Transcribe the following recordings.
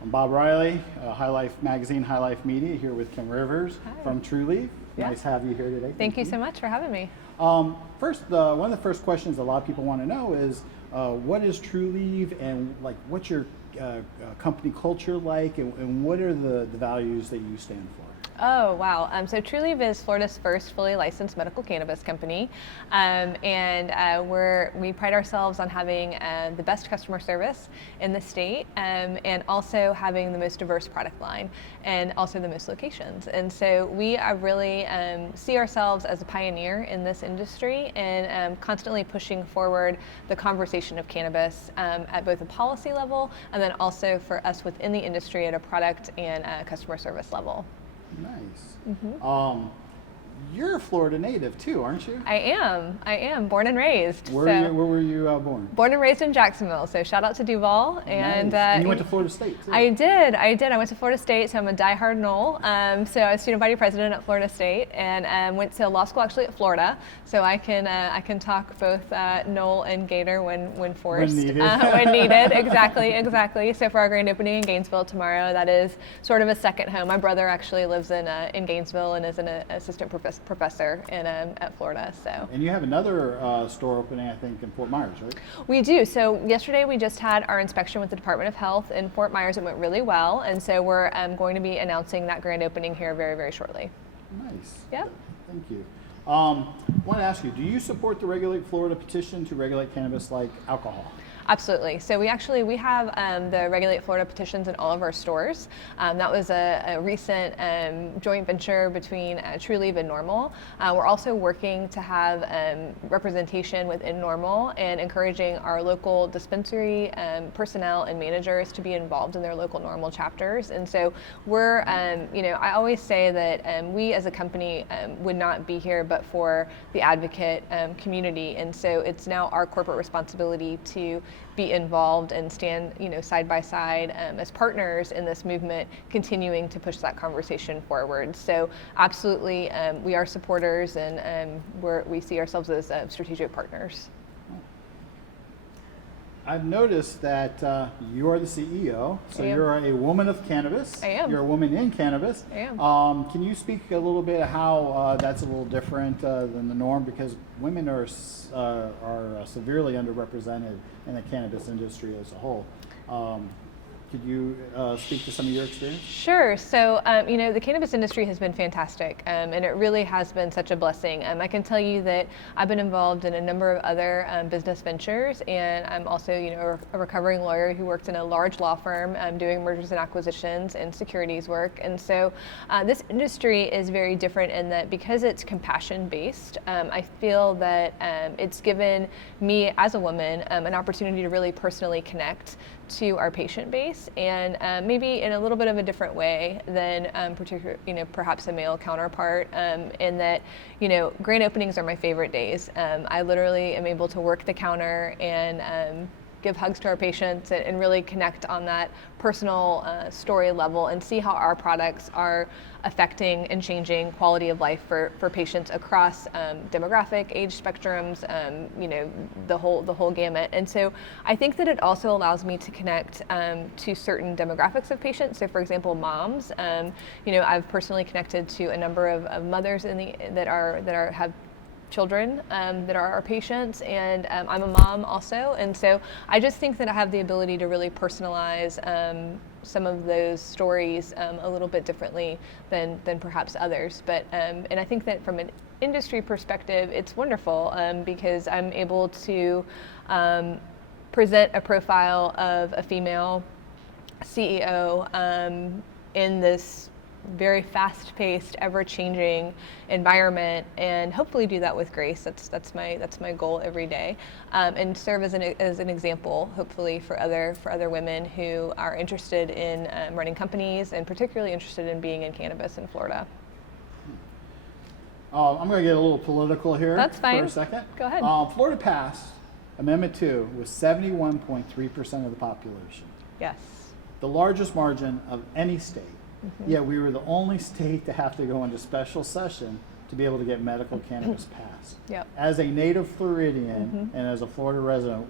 I'm Bob Riley, High Life Magazine, High Life Media, here with Kim Rivers from Trulieve. Yeah. Nice to have you here today. Thank you so much for having me. First, one of the first questions a lot of people want to know is, what is Trulieve, and like, what's your company culture like, and what are the values that you stand for? Oh, wow. So Trulieve is Florida's first fully licensed medical cannabis company. We pride ourselves on having the best customer service in the state, and also having the most diverse product line, and also the most locations. And so we are really see ourselves as a pioneer in this industry, and constantly pushing forward the conversation of cannabis at both a policy level, and then also for us within the industry at a product and customer service level. Nice. Mm-hmm. You're a Florida native too, aren't you? I am born and raised. Where were you born? Born and raised in Jacksonville, so shout out to Duval. Nice. And you went to Florida State too. I did. I went to Florida State, so I'm a diehard Knoll. So I was student body president at Florida State, and went to law school actually at Florida. So I can talk both Knoll and Gator when forced. When needed. When needed, exactly. So for our grand opening in Gainesville tomorrow, that is sort of a second home. My brother actually lives in Gainesville and is an assistant professor at Florida. So. And you have another store opening, I think, in Fort Myers, right? We do. So yesterday we just had our inspection with the Department of Health in Fort Myers. It went really well, and so we're going to be announcing that grand opening here very, very shortly. Nice. Yeah. Thank you. I want to ask you, do you support the Regulate Florida petition to regulate cannabis like alcohol? Absolutely. So we have the Regulate Florida petitions in all of our stores. That was a recent joint venture between Trulieve and Normal. We're also working to have representation within Normal, and encouraging our local dispensary personnel and managers to be involved in their local Normal chapters. And so we're, I always say that we as a company would not be here but for the advocate community. And so it's now our corporate responsibility to be involved and stand, side by side as partners in this movement, continuing to push that conversation forward. So absolutely, we are supporters, and we see ourselves as strategic partners. I've noticed that you are the CEO, so you're a woman of cannabis. I am. You're a woman in cannabis. I am. Can you speak a little bit of how that's a little different than the norm, because women are severely underrepresented in the cannabis industry as a whole? Could you speak to some of your experience? Sure. So, the cannabis industry has been fantastic, and it really has been such a blessing. I can tell you that I've been involved in a number of other business ventures, and I'm also, a recovering lawyer who worked in a large law firm doing mergers and acquisitions and securities work. And so this industry is very different in that because it's compassion-based, I feel that it's given me as a woman an opportunity to really personally connect to our patient base, and maybe in a little bit of a different way than perhaps a male counterpart, in that, grand openings are my favorite days. I literally am able to work the counter and give hugs to our patients, and really connect on that personal story level, and see how our products are affecting and changing quality of life for patients across demographic, age spectrums, the whole gamut. And so I think that it also allows me to connect to certain demographics of patients. So for example, moms, I've personally connected to a number of mothers that have children that are our patients, and I'm a mom also, and so I just think that I have the ability to really personalize some of those stories a little bit differently than perhaps others. But and I think that from an industry perspective, it's wonderful because I'm able to present a profile of a female CEO in this very fast-paced, ever-changing environment, and hopefully do that with grace. That's my goal every day, and serve as an example, hopefully, for other women who are interested in running companies, and particularly interested in being in cannabis in Florida. I'm going to get a little political here. That's fine. For a second. Go ahead. Florida passed Amendment 2 with 71.3% of the population. Yes. The largest margin of any state. Mm-hmm. Yet we were the only state to have to go into special session to be able to get medical cannabis passed. Yep. As a native Floridian and as a Florida resident,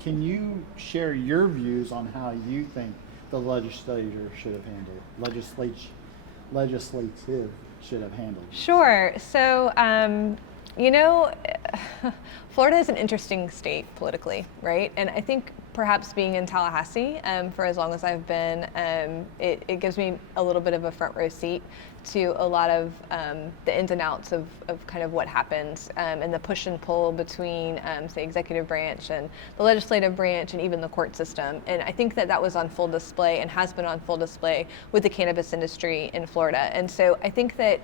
can you share your views on how you think the legislature should have handled? Legislative should have handled? Sure. So, you know, Florida is an interesting state politically, right? And I think perhaps being in Tallahassee for as long as I've been, it gives me a little bit of a front row seat to a lot of the ins and outs of kind of what happens and the push and pull between, say, executive branch and the legislative branch and even the court system. And I think that that was on full display and has been on full display with the cannabis industry in Florida. And so I think that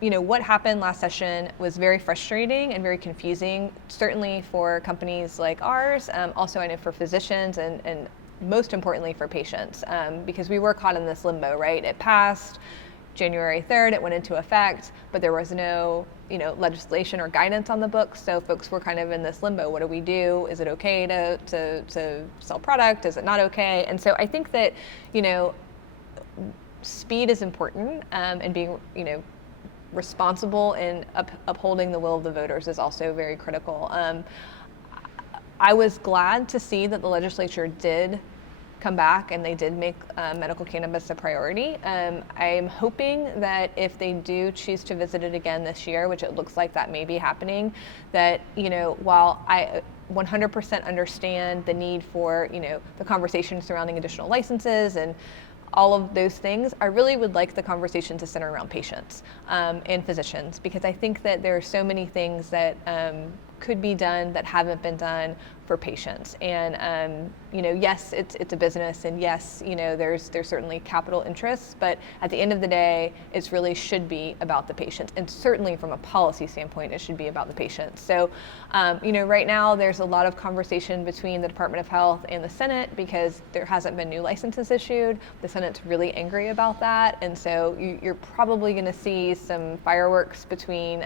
you know, what happened last session was very frustrating and very confusing, certainly for companies like ours, also I know for physicians and most importantly for patients, because we were caught in this limbo, right? It passed January 3rd, it went into effect, but there was no, you know, legislation or guidance on the books, so folks were kind of in this limbo. What do we do? Is it okay to sell product? Is it not okay? And so I think that, you know, speed is important, and being, you know, responsible in upholding the will of the voters is also very critical. I was glad to see that the legislature did come back and they did make medical cannabis a priority. I am hoping that if they do choose to visit it again this year, which it looks like that may be happening, that, you know, while I 100% understand the need for, you know, the conversation surrounding additional licenses and all of those things, I really would like the conversation to center around patients and physicians, because I think that there are so many things that could be done that haven't been done for patients. And you know, yes, it's a business, and yes, you know, there's certainly capital interests, but at the end of the day, it really should be about the patients, and certainly from a policy standpoint, it should be about the patients. So, you know, right now there's a lot of conversation between the Department of Health and the Senate because there hasn't been new licenses issued. The Senate's really angry about that, and so you're probably going to see some fireworks between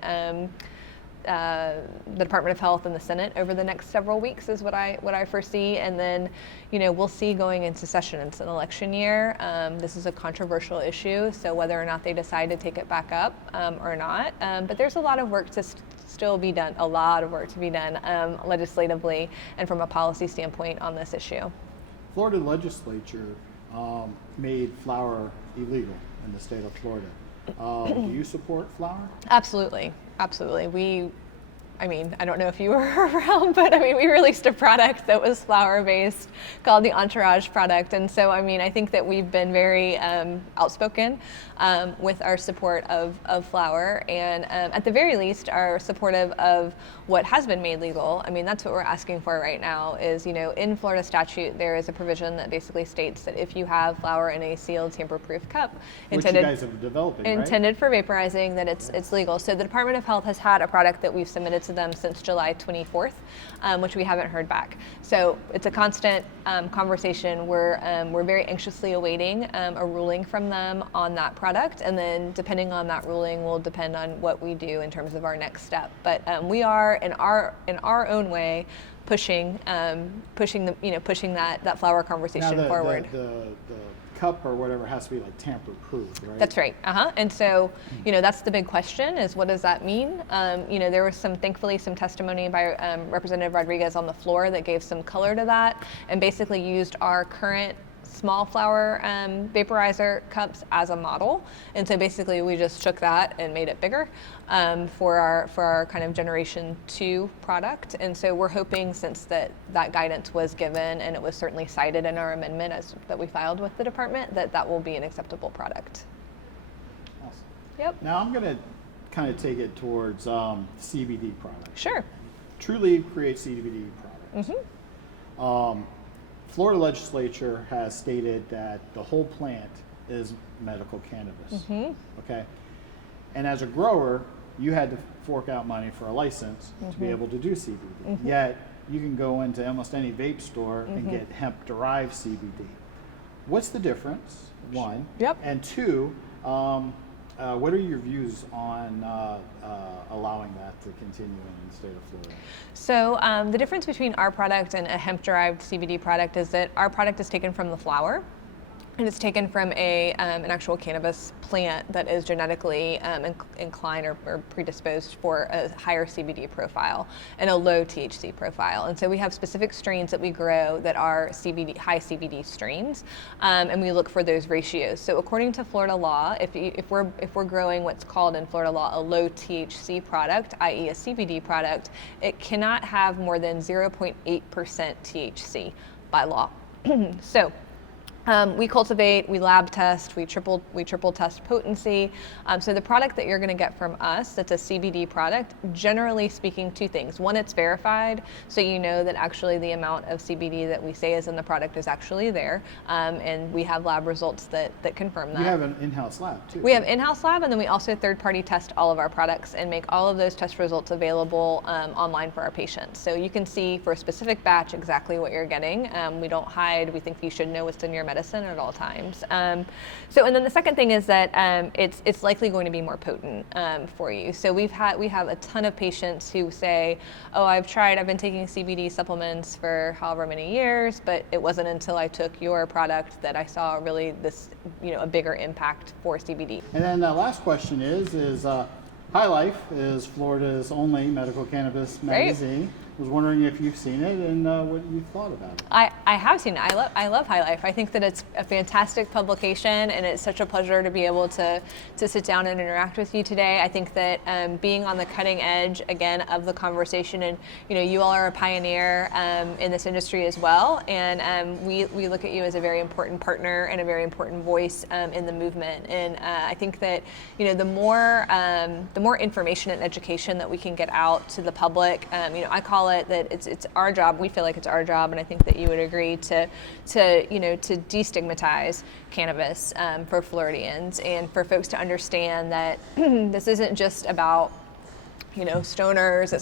the Department of Health and the Senate over the next several weeks is what I foresee. And then, you know, we'll see going into session. It's an election year. This is a controversial issue, so whether or not they decide to take it back up or not. But there's a lot of work to still be done, a lot of work to be done legislatively and from a policy standpoint on this issue. Florida legislature made flower illegal in the state of Florida. Do you support flower? Absolutely. Absolutely. I mean, I don't know if you were around, but I mean, we released a product that was flower-based called the Entourage product. And so, I mean, I think that we've been very outspoken with our support of flower, and at the very least are supportive of what has been made legal. I mean, that's what we're asking for right now is, you know, in Florida statute, there is a provision that basically states that if you have flower in a sealed tamper-proof cup, which you guys are developing, intended for vaporizing, that it's legal. So the Department of Health has had a product that we've submitted to them since July 24th, which we haven't heard back. So it's a constant conversation. We're very anxiously awaiting a ruling from them on that product, and then depending on that ruling will depend on what we do in terms of our next step. But we are in our own way pushing that flower conversation forward. The cup or whatever has to be like tamper-proof, right? That's right. And so, you know, that's the big question is, what does that mean? You know, there was thankfully some testimony by Representative Rodriguez on the floor that gave some color to that and basically used our current small flower vaporizer cups as a model. And so basically we just took that and made it bigger for our kind of generation 2 product. And so we're hoping, since that guidance was given and it was certainly cited in our amendment that we filed with the department, that will be an acceptable product. Awesome. Yep. Now I'm going to kind of take it towards CBD products. Sure. Trulieve creates CBD products. Mm-hmm. Florida legislature has stated that the whole plant is medical cannabis. Mm-hmm. Okay, and as a grower, you had to fork out money for a license to be able to do CBD. Mm-hmm. Yet you can go into almost any vape store and get Hemp Derived CBD. What's the difference? One. Yep. And two, what are your views on allowing that to continue in the state of Florida? So the difference between our product and a hemp-derived CBD product is that our product is taken from the flower. and it's taken from an actual cannabis plant that is genetically inclined or predisposed for a higher CBD profile and a low THC profile. And so we have specific strains that we grow that are high CBD strains, and we look for those ratios. So according to Florida law, if we're growing what's called in Florida law a low THC product, i.e. a CBD product, it cannot have more than 0.8% THC by law. So we cultivate, we lab test, we triple test potency. So the product that you're going to get from us, that's a CBD product, generally speaking, two things. One, it's verified, so you know that actually the amount of CBD that we say is in the product is actually there, and we have lab results that confirm that. You have an in-house lab too. We have in-house lab, and then we also third-party test all of our products and make all of those test results available online for our patients. So you can see for a specific batch exactly what you're getting. We don't hide. We think you should know what's in your medicine at all times. And then the second thing is that it's likely going to be more potent for you. So we have a ton of patients who say, oh, I've been taking CBD supplements for however many years, but it wasn't until I took your product that I saw really this, a bigger impact for CBD. And then the last question is High Life is Florida's only medical cannabis magazine. I was wondering if you've seen it and what you thought about it. I have seen it. I love High Life. I think that it's a fantastic publication, and it's such a pleasure to be able to sit down and interact with you today. I think that being on the cutting edge again of the conversation, and you all are a pioneer in this industry as well, and we look at you as a very important partner and a very important voice in the movement. And I think that the more information and education that we can get out to the public, I call it that it's our job. We feel like it's our job, and I think that you would agree to destigmatize cannabis for Floridians, and for folks to understand that this isn't just about stoners.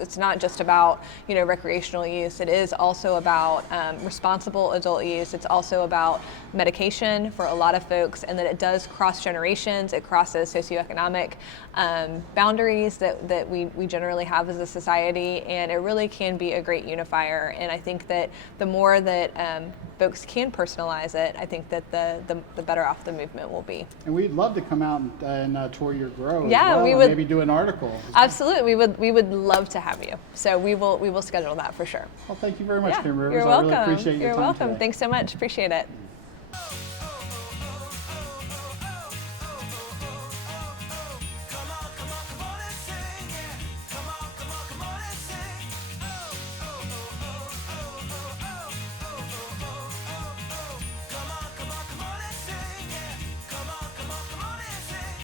It's not just about recreational use. It is also about responsible adult use. It's also about medication for a lot of folks, and that it does cross generations. It crosses socioeconomic boundaries that we generally have as a society, and it really can be a great unifier. And I think that the more that folks can personalize it, I think that the better off the movement will be. And we'd love to come out and tour your grow. Yeah, as well, we would. Maybe do an article. Absolutely, we would love to have you. So we will schedule that for sure. Well, thank you very much, Yeah, Kim Rivers. you're I welcome. really appreciate your You're time welcome. today. Thanks so much. Appreciate it.